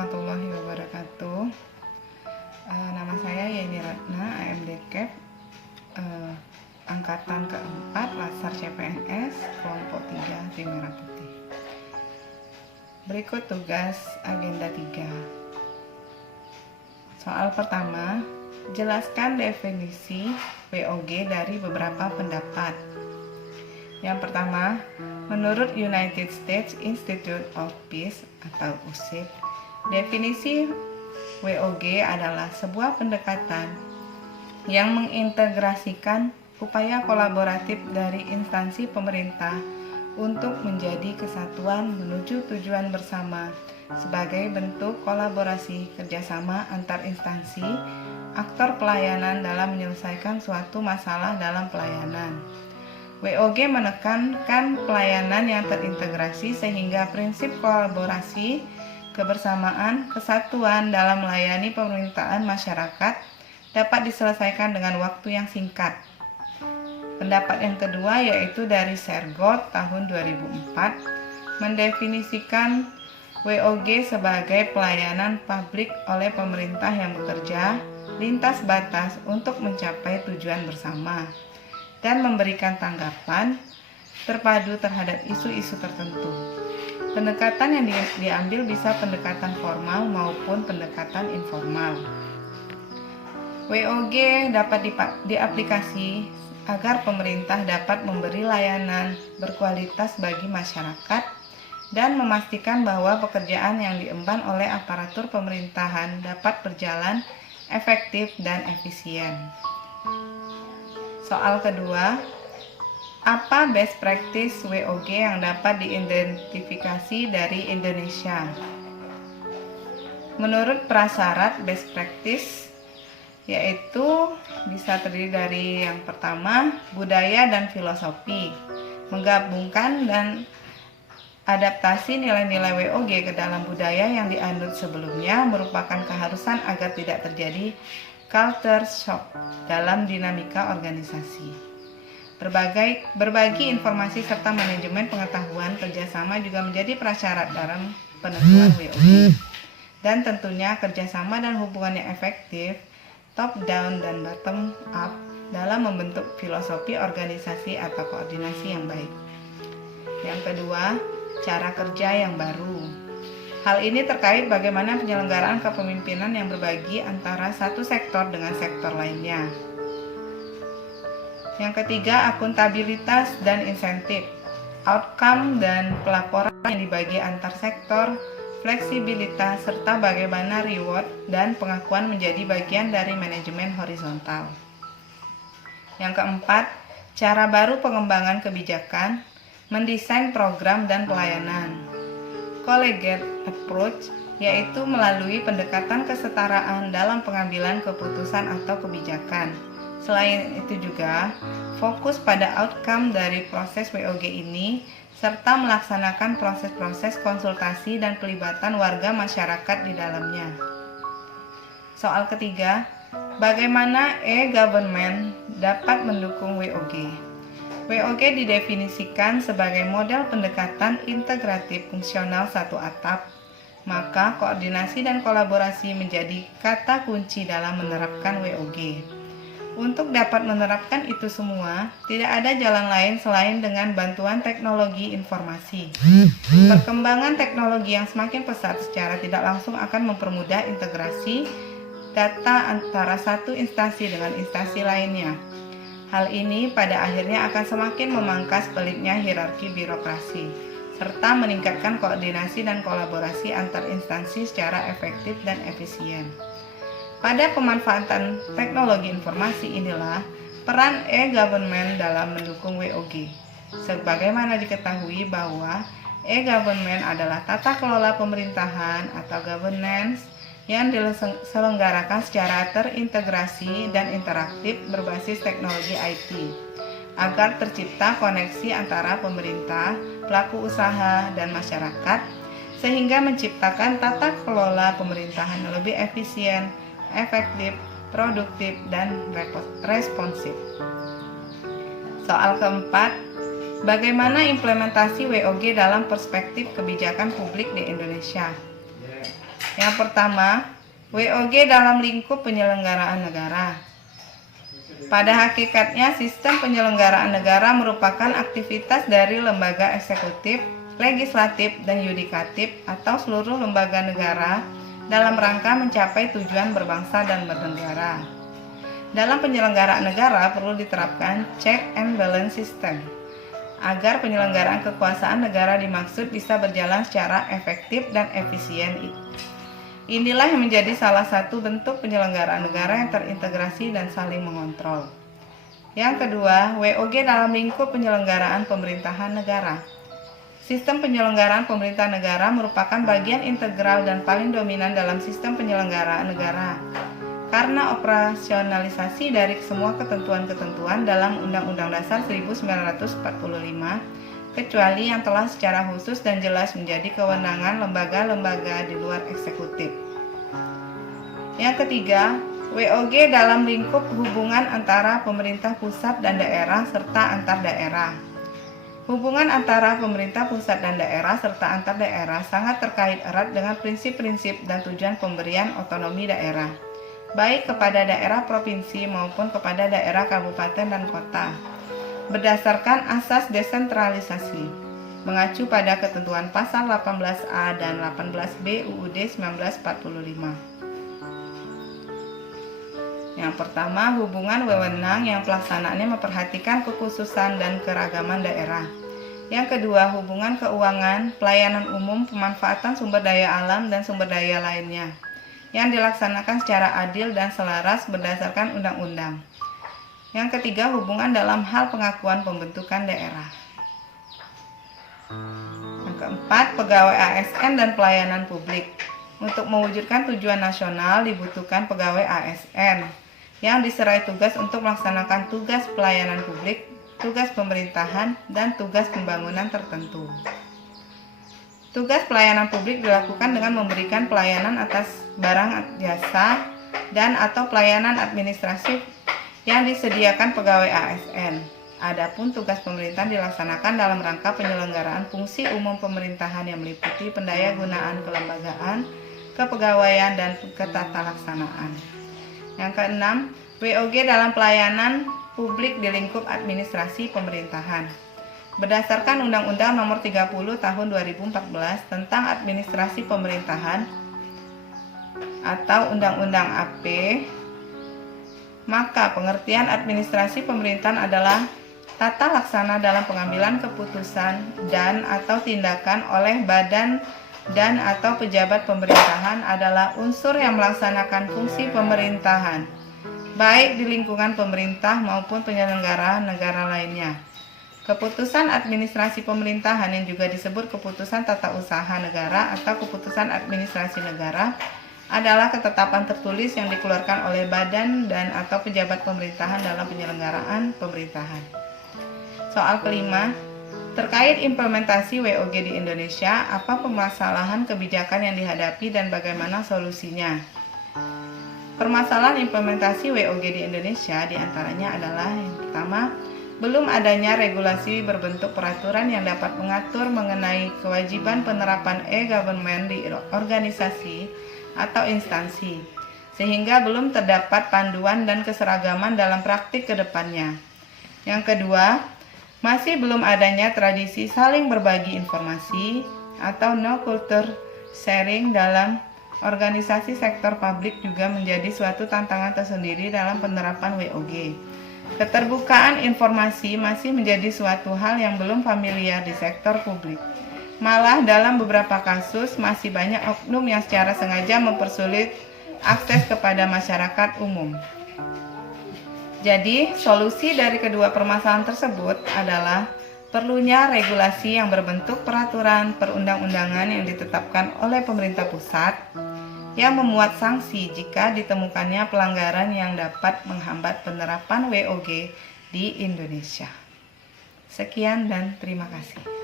warahmatullahi wabarakatuh. Nama saya Yeni Ratna, AMD Cap, angkatan keempat, Latsar CPNS, kelompok 3, tim merah putih. Berikut tugas agenda 3. Soal pertama, jelaskan definisi WOG dari beberapa pendapat. Yang pertama, menurut United States Institute of Peace atau USIP, definisi WOG adalah sebuah pendekatan yang mengintegrasikan upaya kolaboratif dari instansi pemerintah untuk menjadi kesatuan menuju tujuan bersama sebagai bentuk kolaborasi kerjasama antar instansi, aktor pelayanan dalam menyelesaikan suatu masalah dalam pelayanan. WOG menekankan pelayanan yang terintegrasi sehingga prinsip kolaborasi, kebersamaan, kesatuan dalam melayani permintaan masyarakat dapat diselesaikan dengan waktu yang singkat. Pendapat yang kedua yaitu dari Sergot tahun 2004 mendefinisikan WOG sebagai pelayanan publik oleh pemerintah yang bekerja lintas batas untuk mencapai tujuan bersama dan memberikan tanggapan terpadu terhadap isu-isu tertentu. Pendekatan yang diambil bisa pendekatan formal maupun pendekatan informal. WOG dapat diaplikasi agar pemerintah dapat memberi layanan berkualitas bagi masyarakat dan memastikan bahwa pekerjaan yang diemban oleh aparatur pemerintahan dapat berjalan efektif dan efisien. Soal kedua, apa best practice WOG yang dapat diidentifikasi dari Indonesia? Menurut prasyarat best practice, yaitu bisa terdiri dari yang pertama, budaya dan filosofi, menggabungkan dan adaptasi nilai-nilai WOG ke dalam budaya yang dianut sebelumnya merupakan keharusan agar tidak terjadi culture shock dalam dinamika organisasi. Berbagi informasi serta manajemen pengetahuan kerjasama juga menjadi prasyarat dalam penentuan WOG. Dan tentunya kerjasama dan hubungan yang efektif, top down dan bottom up dalam membentuk filosofi organisasi atau koordinasi yang baik. Yang kedua, cara kerja yang baru. Hal ini terkait bagaimana penyelenggaraan kepemimpinan yang berbagi antara satu sektor dengan sektor lainnya. Yang ketiga, akuntabilitas dan insentif, outcome dan pelaporan yang dibagi antar sektor, fleksibilitas, serta bagaimana reward dan pengakuan menjadi bagian dari manajemen horizontal. Yang keempat, cara baru pengembangan kebijakan, mendesain program dan pelayanan. Collegiate approach, yaitu melalui pendekatan kesetaraan dalam pengambilan keputusan atau kebijakan. Selain itu juga, fokus pada outcome dari proses WOG ini, serta melaksanakan proses-proses konsultasi dan pelibatan warga masyarakat di dalamnya. Soal ketiga, bagaimana e-government dapat mendukung WOG? WOG didefinisikan sebagai model pendekatan integratif fungsional satu atap, maka koordinasi dan kolaborasi menjadi kata kunci dalam menerapkan WOG. Untuk dapat menerapkan itu semua, tidak ada jalan lain selain dengan bantuan teknologi informasi. Perkembangan teknologi yang semakin pesat secara tidak langsung akan mempermudah integrasi data antara satu instansi dengan instansi lainnya. Hal ini pada akhirnya akan semakin memangkas pelitnya hierarki birokrasi, serta meningkatkan koordinasi dan kolaborasi antar instansi secara efektif dan efisien. Pada pemanfaatan teknologi informasi inilah peran e-government dalam mendukung WOG. Sebagaimana diketahui bahwa e-government adalah tata kelola pemerintahan atau governance yang diselenggarakan secara terintegrasi dan interaktif berbasis teknologi IT, agar tercipta koneksi antara pemerintah, pelaku usaha, dan masyarakat, sehingga menciptakan tata kelola pemerintahan yang lebih efisien, efektif, produktif, dan responsif. Soal keempat, bagaimana implementasi WOG dalam perspektif kebijakan publik di Indonesia? Yang pertama, WOG dalam lingkup penyelenggaraan negara. Pada hakikatnya, sistem penyelenggaraan negara merupakan aktivitas dari lembaga eksekutif, legislatif, dan yudikatif atau seluruh lembaga negara dalam rangka mencapai tujuan berbangsa dan bernegara. Dalam penyelenggaraan negara perlu diterapkan check and balance system agar penyelenggaraan kekuasaan negara dimaksud bisa berjalan secara efektif dan efisien. Inilah yang menjadi salah satu bentuk penyelenggaraan negara yang terintegrasi dan saling mengontrol. Yang kedua, WOG dalam lingkup penyelenggaraan pemerintahan negara. Sistem penyelenggaraan pemerintah negara merupakan bagian integral dan paling dominan dalam sistem penyelenggaraan negara. Karena operasionalisasi dari semua ketentuan-ketentuan dalam Undang-Undang Dasar 1945, kecuali yang telah secara khusus dan jelas menjadi kewenangan lembaga-lembaga di luar eksekutif. Yang ketiga, WOG dalam lingkup hubungan antara pemerintah pusat dan daerah serta antar daerah. Hubungan antara pemerintah pusat dan daerah serta antar daerah sangat terkait erat dengan prinsip-prinsip dan tujuan pemberian otonomi daerah, baik kepada daerah provinsi maupun kepada daerah kabupaten dan kota, berdasarkan asas desentralisasi, mengacu pada ketentuan pasal 18A dan 18B UUD 1945. Yang pertama, hubungan wewenang yang pelaksanaannya memperhatikan kekhususan dan keragaman daerah. Yang kedua, hubungan keuangan, pelayanan umum, pemanfaatan sumber daya alam dan sumber daya lainnya yang dilaksanakan secara adil dan selaras berdasarkan undang-undang. Yang ketiga, hubungan dalam hal pengakuan pembentukan daerah. Yang keempat, pegawai ASN dan pelayanan publik. Untuk mewujudkan tujuan nasional dibutuhkan pegawai ASN yang diserai tugas untuk melaksanakan tugas pelayanan publik, tugas pemerintahan, dan tugas pembangunan tertentu. Tugas pelayanan publik dilakukan dengan memberikan pelayanan atas barang jasa dan atau pelayanan administratif yang disediakan pegawai ASN. Adapun tugas pemerintahan dilaksanakan dalam rangka penyelenggaraan fungsi umum pemerintahan yang meliputi pendayagunaan kelembagaan, kepegawaian, dan ketatalaksanaan. Yang keenam, WOG dalam pelayanan publik di lingkup administrasi pemerintahan. Berdasarkan Undang-Undang Nomor 30 Tahun 2014 tentang Administrasi Pemerintahan atau Undang-Undang AP, maka pengertian administrasi pemerintahan adalah tata laksana dalam pengambilan keputusan dan atau tindakan oleh badan dan atau pejabat pemerintahan adalah unsur yang melaksanakan fungsi pemerintahan, baik di lingkungan pemerintah maupun penyelenggara negara lainnya. Keputusan administrasi pemerintahan yang juga disebut keputusan tata usaha negara atau keputusan administrasi negara adalah ketetapan tertulis yang dikeluarkan oleh badan dan atau pejabat pemerintahan dalam penyelenggaraan pemerintahan. Soal kelima, terkait implementasi WOG di Indonesia, apa permasalahan kebijakan yang dihadapi dan bagaimana solusinya? Permasalahan implementasi WOG di Indonesia diantaranya adalah yang pertama, belum adanya regulasi berbentuk peraturan yang dapat mengatur mengenai kewajiban penerapan e-government di organisasi atau instansi, sehingga belum terdapat panduan dan keseragaman dalam praktik ke depannya. Yang kedua, masih belum adanya tradisi saling berbagi informasi atau no culture sharing dalam organisasi sektor publik juga menjadi suatu tantangan tersendiri dalam penerapan WOG. Keterbukaan informasi masih menjadi suatu hal yang belum familiar di sektor publik. Malah dalam beberapa kasus masih banyak oknum yang secara sengaja mempersulit akses kepada masyarakat umum. Jadi, solusi dari kedua permasalahan tersebut adalah perlunya regulasi yang berbentuk peraturan perundang-undangan yang ditetapkan oleh pemerintah pusat yang memuat sanksi jika ditemukannya pelanggaran yang dapat menghambat penerapan WOG di Indonesia. Sekian dan terima kasih.